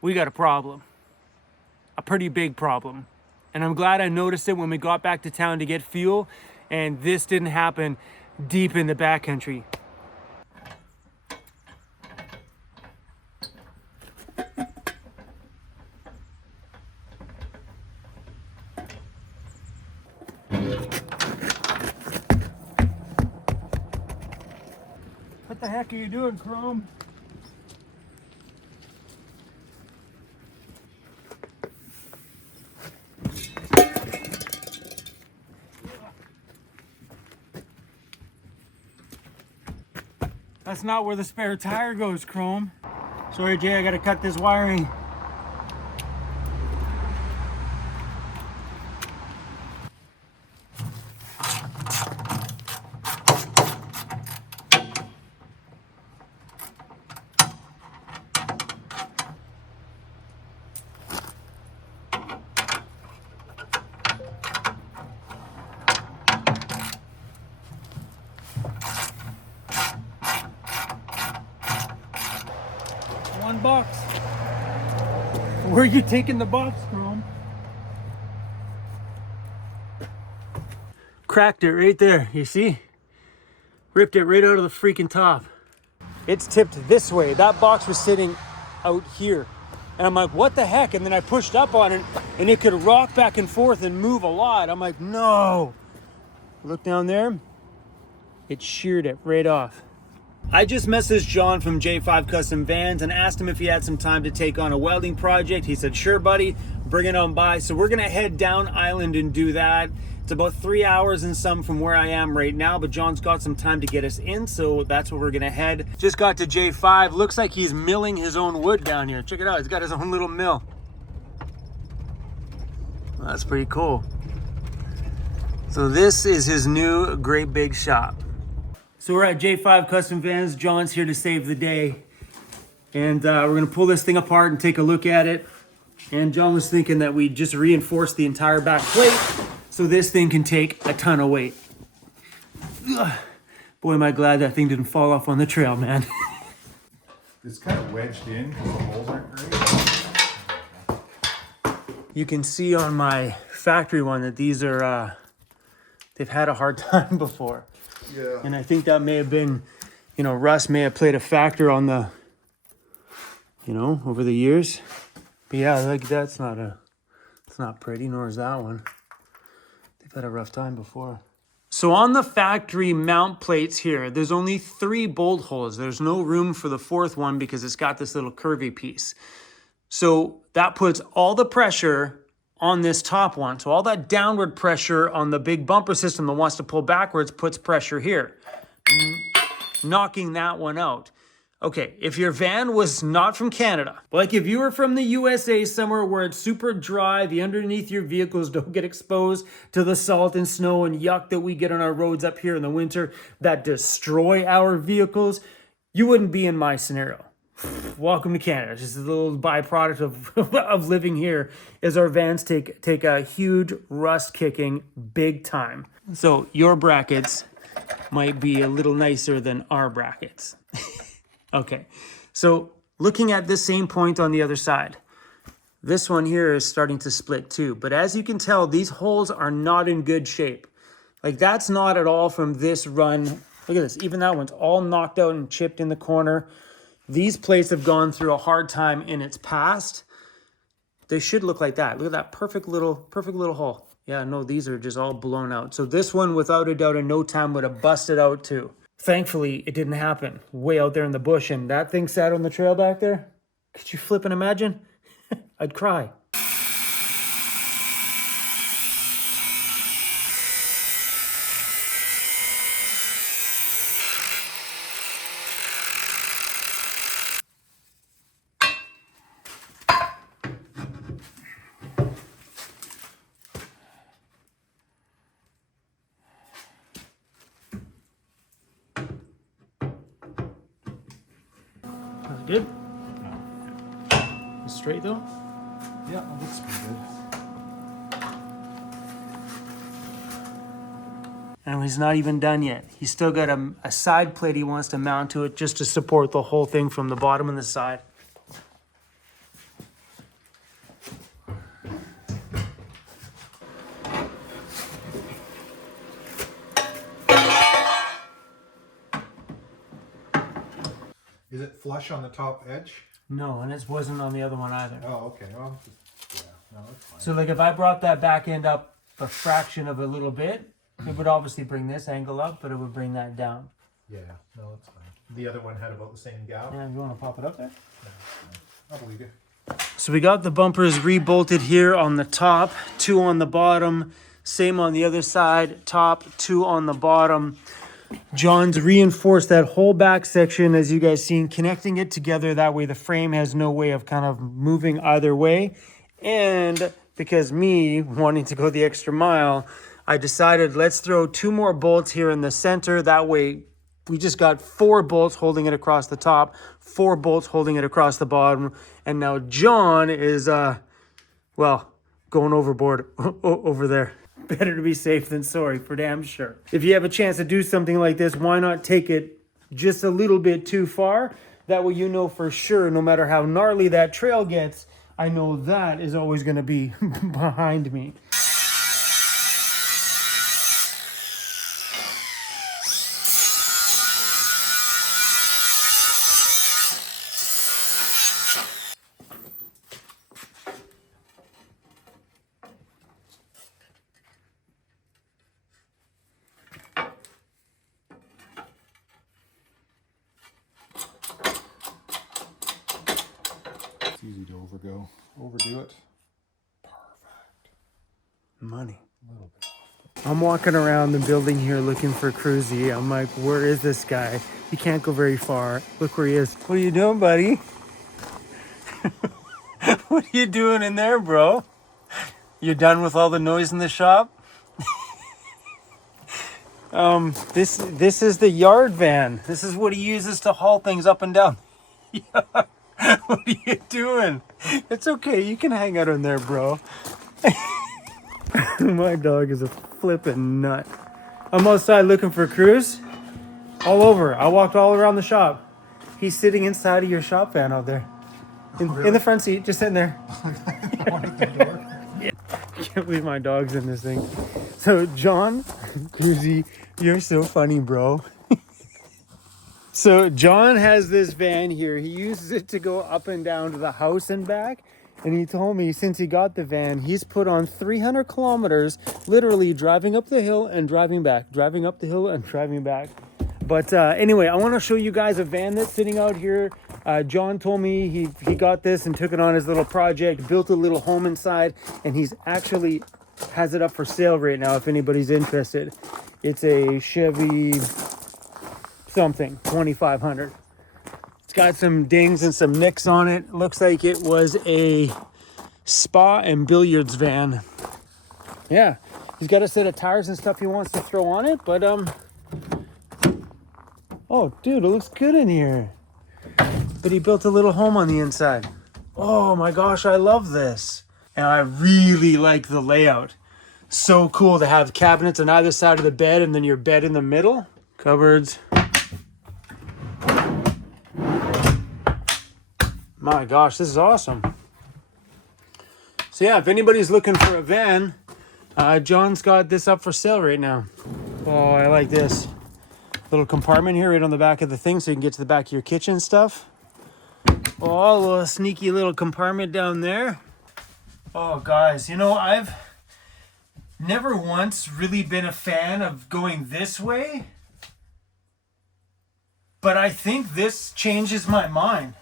we got a problem. A pretty big problem. And I'm glad I noticed it when we got back to town to get fuel, and this didn't happen deep in the backcountry. What the heck are you doing, Chrome? That's not where the spare tire goes, Chrome. Sorry, Jay, I gotta cut this wiring. $1. Where are you taking the box, Chrome? Cracked it right there, you see? Ripped it right out of the freaking top. It's tipped this way. That box was sitting out here. And I'm like, what the heck? And then I pushed up on it and it could rock back and forth and move a lot. I'm like, no. Look down there. It sheared it right off. I just messaged John from J5 Custom Vans and asked him if he had some time to take on a welding project. He said, sure, buddy, bring it on by. So we're gonna head down island and do that. It's about 3 hours and some from where I am right now, but John's got some time to get us in, so that's where we're gonna head. Just got to J5. Looks like he's milling his own wood down here. Check it out, he's got his own little mill. Well, that's pretty cool. So this is his new great big shop. So we're at J5 Custom Vans. John's here to save the day. And we're gonna pull this thing apart and take a look at it. And John was thinking that we just reinforce the entire back plate so this thing can take a ton of weight. Ugh. Boy, am I glad that thing didn't fall off on the trail, man. It's kind of wedged in because the holes aren't great. You can see on my factory one that these are, they've had a hard time before. Yeah. And I think that may have been, you know, rust may have played a factor on the, you know, over the years. But yeah, like that's not it's not pretty, nor is that one. They've had a rough time before. So on the factory mount plates here, there's only 3 bolt holes. There's no room for the 4th one because it's got this little curvy piece. So that puts all the pressure on this top one. So all that downward pressure on the big bumper system that wants to pull backwards puts pressure here, knocking that one out. Okay, if your van was not from Canada, like if you were from the USA somewhere where it's super dry, the underneath your vehicles don't get exposed to the salt and snow and yuck that we get on our roads up here in the winter that destroy our vehicles, you wouldn't be in my scenario. Welcome to Canada. Just a little byproduct of living here is our vans take a huge rust kicking big time. So your brackets might be a little nicer than our brackets. Okay, so looking at this same point on the other side, this one here is starting to split too. But as you can tell, these holes are not in good shape. Like that's not at all from this run. Look at this, even that one's all knocked out and chipped in the corner. These plates have gone through a hard time in its past. They should look like that. Look at that perfect little hole. Yeah, no, these are just all blown out. So this one, without a doubt, in no time would have busted out too. Thankfully, it didn't happen way out there in the bush, and that thing sat on the trail back there. Could you flip and imagine? I'd cry. Good? No. Straight though? Yeah, it looks pretty good. And he's not even done yet. He's still got a side plate he wants to mount to it just to support the whole thing from the bottom and the side. Is it flush on the top edge? No, and it wasn't on the other one either. Oh, okay. Well, yeah, no, that's fine. So like if I brought that back end up a fraction of a little bit, it would obviously bring this angle up, but it would bring that down. Yeah, no, that's fine. The other one had about the same gap. Yeah, you want to pop it up there? I believe you. So we got the bumpers re-bolted here on the top, 2 on the bottom, same on the other side, top, 2 on the bottom. John's reinforced that whole back section, as you guys seen, connecting it together. That way the frame has no way of kind of moving either way. And because me wanting to go the extra mile, I decided let's throw 2 more bolts here in the center. That way we just got 4 bolts holding it across the top, 4 bolts holding it across the bottom. And now John is, well, going overboard over there. Better to be safe than sorry, for damn sure. If you have a chance to do something like this, why not take it just a little bit too far? That way you know for sure, no matter how gnarly that trail gets, I know that is always going to be behind me. It's easy to overdo it. Perfect. Money. A little bit off. I'm walking around the building here looking for Cruzy. I'm like, where is this guy? He can't go very far. Look where he is. What are you doing, buddy? What are you doing in there, bro? You done with all the noise in the shop? This is the yard van. This is what he uses to haul things up and down. What are you doing? It's okay. You can hang out in there, bro. My dog is a flippin' nut. I'm outside looking for Cruz. All over. I walked all around the shop. He's sitting inside of your shop van out there. In the front seat, just sitting there. Yeah. I can't believe my dog's in this thing. So, John, Cruzy, you're so funny, bro. So, John has this van here. He uses it to go up and down to the house and back. And he told me since he got the van, he's put on 300 kilometers, literally driving up the hill and driving back, driving up the hill and driving back. But anyway, I want to show you guys a van that's sitting out here. John told me he got this and took it on his little project, built a little home inside, and he's actually has it up for sale right now if anybody's interested. It's a Chevy something, 2500. It's got some dings and some nicks on it. Looks like it was a spa and billiards van. Yeah, he's got a set of tires and stuff he wants to throw on it, but oh, dude, it looks good in here. But he built a little home on the inside. Oh my gosh, I love this. And I really like the layout. So cool to have cabinets on either side of the bed and then your bed in the middle. Cupboards. My gosh, this is awesome. So yeah, if anybody's looking for a van, John's got this up for sale right now. Oh, I like this. Little compartment here right on the back of the thing so you can get to the back of your kitchen stuff. Oh, a little sneaky little compartment down there. Oh, guys, you know, I've never once really been a fan of going this way, but I think this changes my mind.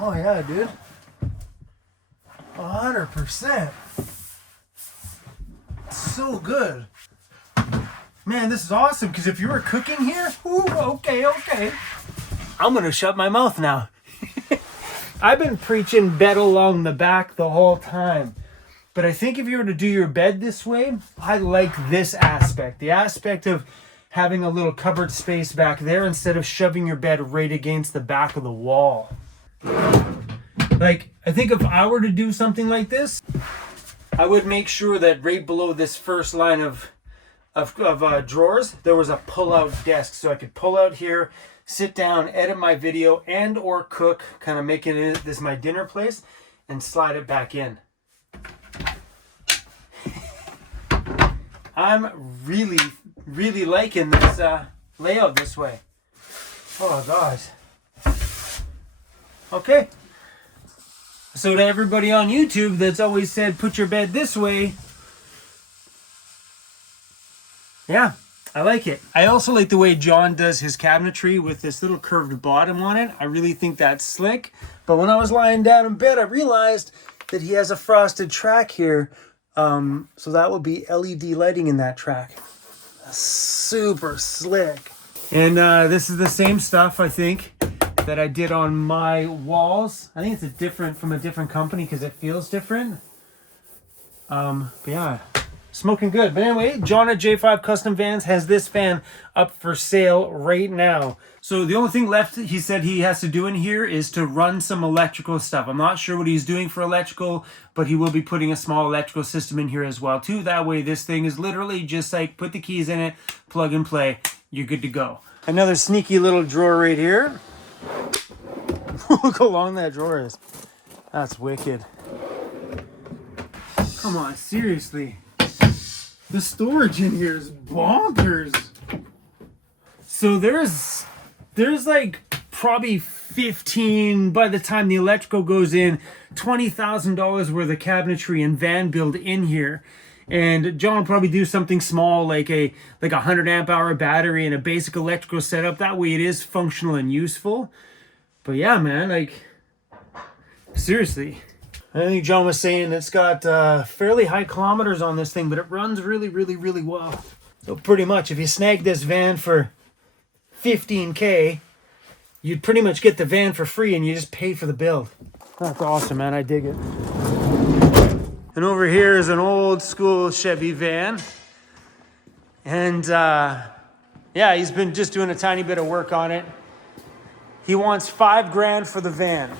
Oh, yeah, dude. 100%. So good. Man, this is awesome, because if you were cooking here, ooh, okay. I'm going to shut my mouth now. I've been preaching bed along the back the whole time. But I think if you were to do your bed this way, I like this aspect. The aspect of having a little cupboard space back there instead of shoving your bed right against the back of the wall. Like, I think if I were to do something like this, I would make sure that right below this first line of drawers, there was a pull-out desk. So I could pull out here, sit down, edit my video, and or cook, kind of making this my dinner place, and slide it back in. I'm really, really liking this layout this way. Oh, gosh. Okay. So to everybody on YouTube that's always said, put your bed this way. Yeah, I like it. I also like the way John does his cabinetry with this little curved bottom on it. I really think that's slick. But when I was lying down in bed, I realized that he has a frosted track here. So that will be LED lighting in that track. Super slick. And this is the same stuff, I think, that I did on my walls. I think it's from a different company because it feels different. But yeah, smoking good. But anyway, John at J5 Custom Vans has this van up for sale right now. So the only thing left he said he has to do in here is to run some electrical stuff. I'm not sure what he's doing for electrical, but he will be putting a small electrical system in here as well too. That way this thing is literally just like put the keys in it, plug and play, you're good to go. Another sneaky little drawer right here. Look how long that drawer is. That's wicked. Come on, seriously. The storage in here is bonkers. So there's like probably 15, by the time the electrical goes in, $20,000 worth of cabinetry and van build in here. And John will probably do something small like a 100 amp hour battery and a basic electrical setup. That way it is functional and useful. But yeah, man, like, seriously. I think John was saying it's got fairly high kilometers on this thing, but it runs really, really, really well. So pretty much, if you snag this van for $15K, you'd pretty much get the van for free and you just pay for the build. That's awesome, man. I dig it. And over here is an old school Chevy van. And yeah, he's been just doing a tiny bit of work on it. He wants $5,000 for the van.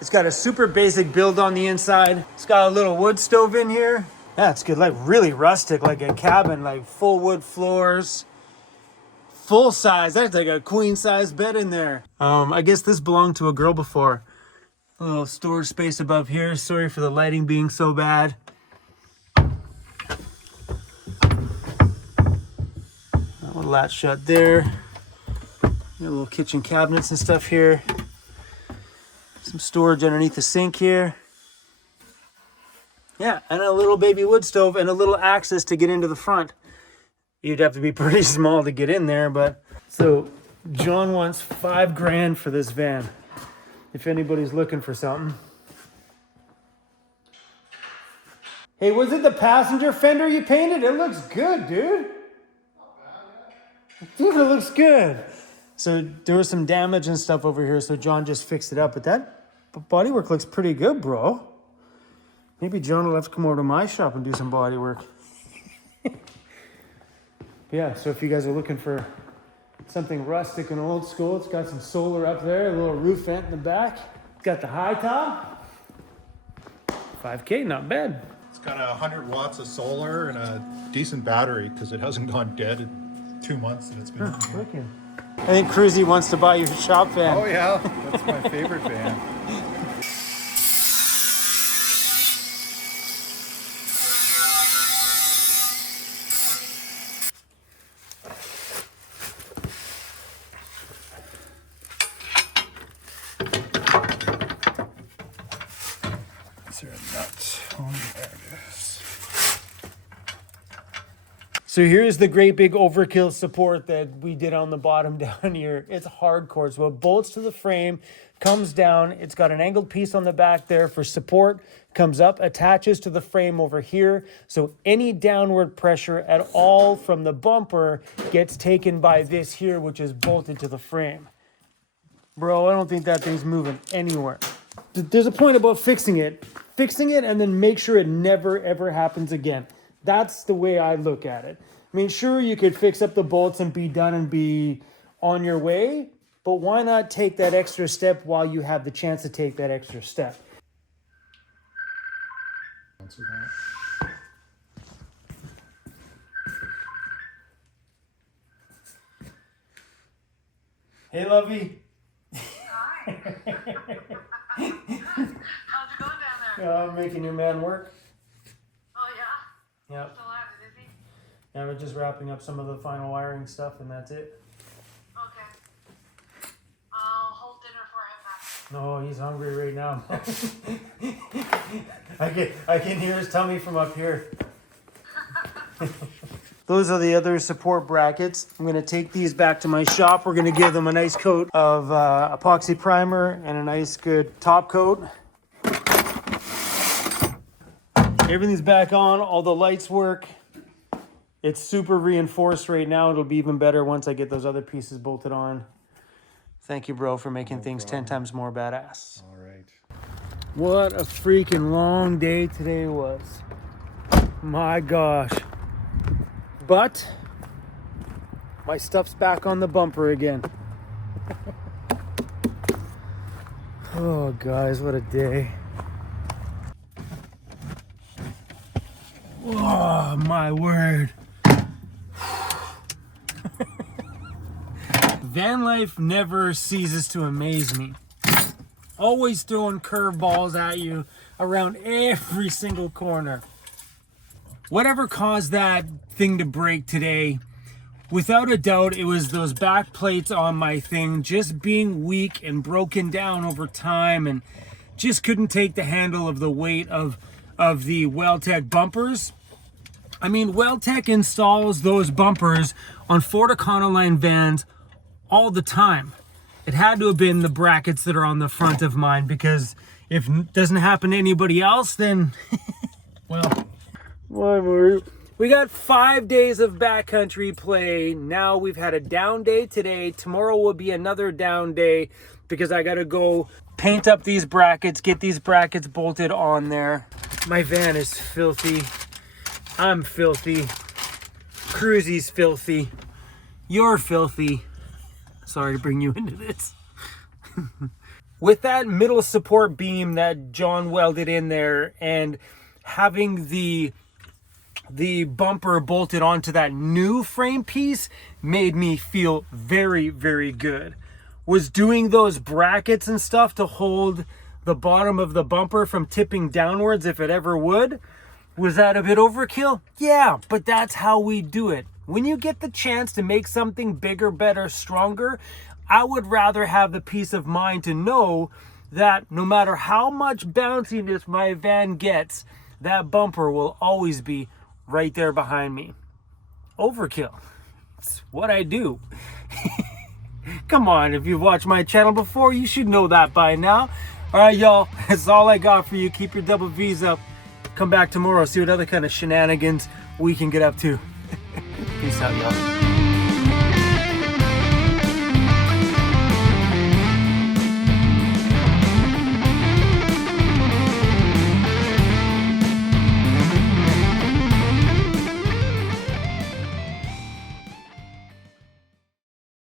It's got a super basic build on the inside. It's got a little wood stove in here. Yeah, it's good, like really rustic, like a cabin, like full wood floors. Full size, that's like a queen size bed in there. I guess this belonged to a girl before. A little storage space above here. Sorry for the lighting being so bad. That one latch shut there. Got little kitchen cabinets and stuff here. Some storage underneath the sink here. Yeah, and a little baby wood stove and a little access to get into the front. You'd have to be pretty small to get in there, but... So, John wants $5,000 for this van. If anybody's looking for something. Hey, was it the passenger fender you painted? It looks good, dude. Dude, it looks good. So there was some damage and stuff over here, so John just fixed it up. But that bodywork looks pretty good, bro. Maybe John will have to come over to my shop and do some bodywork. Yeah, so if you guys are looking for something rustic and old school, it's got some solar up there, a little roof vent in the back. It's got the high top. $5K, not bad. It's got 100 watts of solar and a decent battery because it hasn't gone dead in 2 months and it's been on here. Wicked. I think Cruzy wants to buy your shop van. Oh yeah, that's my favorite van. Is there a nut? Oh, there it is. So here's the great big overkill support that we did on the bottom down here. It's hardcore. So it bolts to the frame, comes down. It's got an angled piece on the back there for support, comes up, attaches to the frame over here. So any downward pressure at all from the bumper gets taken by this here, which is bolted to the frame. Bro, I don't think that thing's moving anywhere. There's a point about fixing it and then make sure it never ever happens again. That's the way I look at it. I mean, sure, you could fix up the bolts and be done and be on your way, but why not take that extra step while you have the chance to take that extra step? Hey, Lovey. Hi. How's it going down there? I'm making your man work. Oh, yeah? Yep. Still out, is he? Yeah, we're just wrapping up some of the final wiring stuff, and that's it. Okay. I'll hold dinner for him then. No, he's hungry right now. I can hear his tummy from up here. Those are the other support brackets. I'm going to take these back to my shop. We're going to give them a nice coat of epoxy primer and a nice good top coat. Everything's back on. All the lights work. It's super reinforced right now. It'll be even better once I get those other pieces bolted on. Thank you, bro, for making things 10 times more badass. All right. What a freaking long day today was. My gosh. But my stuff's back on the bumper again. Oh, guys, what a day. Oh, my word. Van life never ceases to amaze me. Always throwing curveballs at you around every single corner. Whatever caused that thing to break today, without a doubt, it was those back plates on my thing just being weak and broken down over time, and just couldn't take the handle of the weight of the Welltec bumpers. I mean, Welltec installs those bumpers on Ford Econoline vans all the time. It had to have been the brackets that are on the front of mine, because if it doesn't happen to anybody else, then, well, we got 5 days of backcountry play. Now we've had a down day today. Tomorrow will be another down day because I got to go paint up these brackets, get these brackets bolted on there. My van is filthy. I'm filthy. Cruisy's filthy. You're filthy. Sorry to bring you into this. With that middle support beam that John welded in there and having the bumper bolted onto that new frame piece made me feel very, very good. Was doing those brackets and stuff to hold the bottom of the bumper from tipping downwards if it ever would. Was that a bit overkill? Yeah, but that's how we do it. When you get the chance to make something bigger, better, stronger, I would rather have the peace of mind to know that no matter how much bounciness my van gets, that bumper will always be right there behind me. Overkill. It's what I do. Come on, if you've watched my channel before, you should know that by now. All right, y'all, that's all I got for you. Keep your double V's up. Come back tomorrow, see what other kind of shenanigans we can get up to. Peace out, y'all.